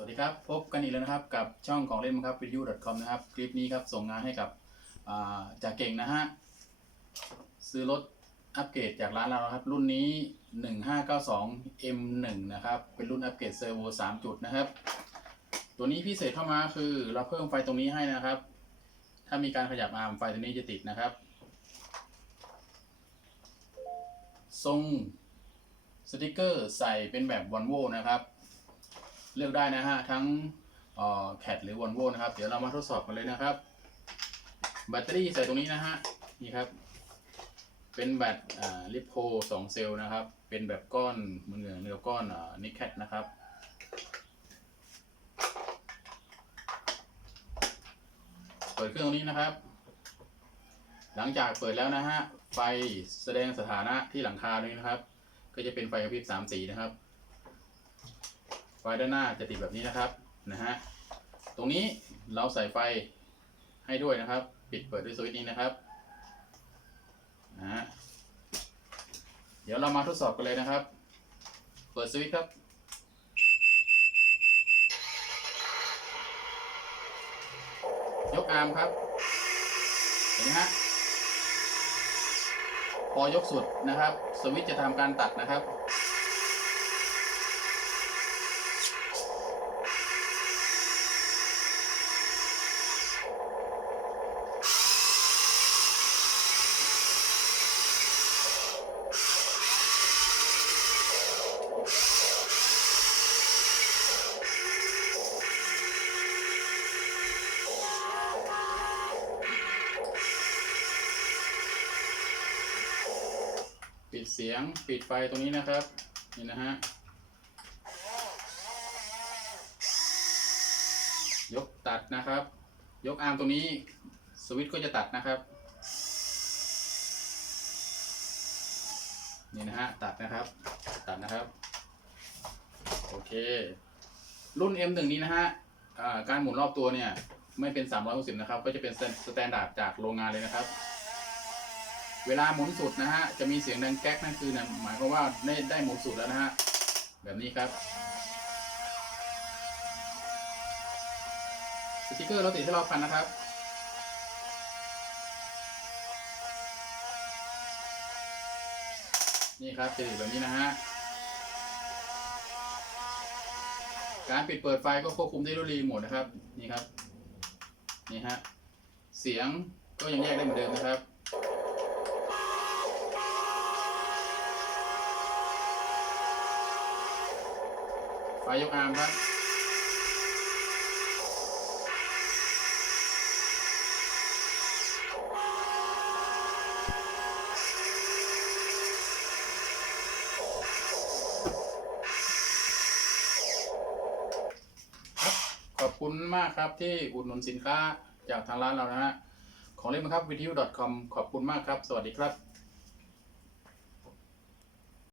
วัสดีครับ พบกันอีกแล้วนะครับกับช่องของเล่นครับวิดีโอ .com นะครับ คลิปนี้ครับ ส่งงานให้กับาจากเก่งนะฮะ ซื้อรถอัปเกรดจากร้านเราครับ รุ่นนี้ 1592 M1 นะครับ เป็นรุ่นอัปเกรดเซอร์โว3จุดนะครับ ตัวนี้พิเศษเข้ามาคือเราเพิ่มไฟตรงนี้ให้นะครับ ถ้ามีการขยับอาร์มไฟตัวนี้จะติดนะครับ ทรงสติกเกอร์ใส่เป็นแบบวอลโวนะครับ เลือกได้นะฮะ ทั้งแคดหรือวอลโวนะครับ เดี๋ยวเรามาทดสอบกันเลยนะครับ แบตเตอรี่ใส่ตรงนี้นะฮะ นี่ครับ เป็นแบตลิโพสองเซลล์นะครับ เป็นแบบก้อนเหมือนเนื้อก้อนนิกแคดนะครับเปิดเครื่องตรงนี้นะครับ หลังจากเปิดแล้วนะฮะ ไฟแสดงสถานะที่หลังคาด้วยนะครับ ก็จะเป็นไฟกระพริบสามสีนะครับ ไฟด้านหน้าจะติดแบบนี้นะครับนะฮะตรงนี้เราใส่ไฟให้ด้วยนะครับ ปิดเปิดด้วยสวิตช์นี้นะครับนะฮะเดี๋ยวเรามาทดสอบกันเลยนะครับ เปิดสวิตช์ครับยกอาร์มครับ เห็นไหมฮะพอยกสุดนะครับ สวิตช์จะทำการตัดนะครับ ดเสียงปิดไฟตรงนี้นะครับ นี่นะฮะ ยกตัดนะครับ ยกอาร์มตรงนี้สวิตช์ก็จะตัดนะครับ นี่นะฮะ ตัดนะครับ ตัดนะครับ โอเค รุ่น M1 นี้นะฮะการหมุนรอบตัวเนี่ย ไม่เป็น 360 นะครับ ก็จะเป็นสแตนดาร์ดจากโรงงานเลยนะครับ เวลาหมุนสุดนะฮะจะมีเสียงดังแก๊กนั่นคือนะหมายความว่าได้ได้หมุนสุดแล้วนะฮะแบบนี้ครับสติกเกอร์เราติดให้รอบคันนะครับนี่ครับจะติดแบบนี้นะฮะการปิดเปิดไฟก็ควบคุมได้ด้วยรีโมทนะครับนี่ครับนี่ฮะเสียงก็ยังแยกได้เหมือนเดิมนะครับ ไฟยกอาร์มครับครับขอบคุณมากครับที่อุดหนุนสินค้าจากทางร้านเรานะฮะ ของเล่นนะครับวิทยุ .com ขอบคุณมากครับ สวัสดีครับ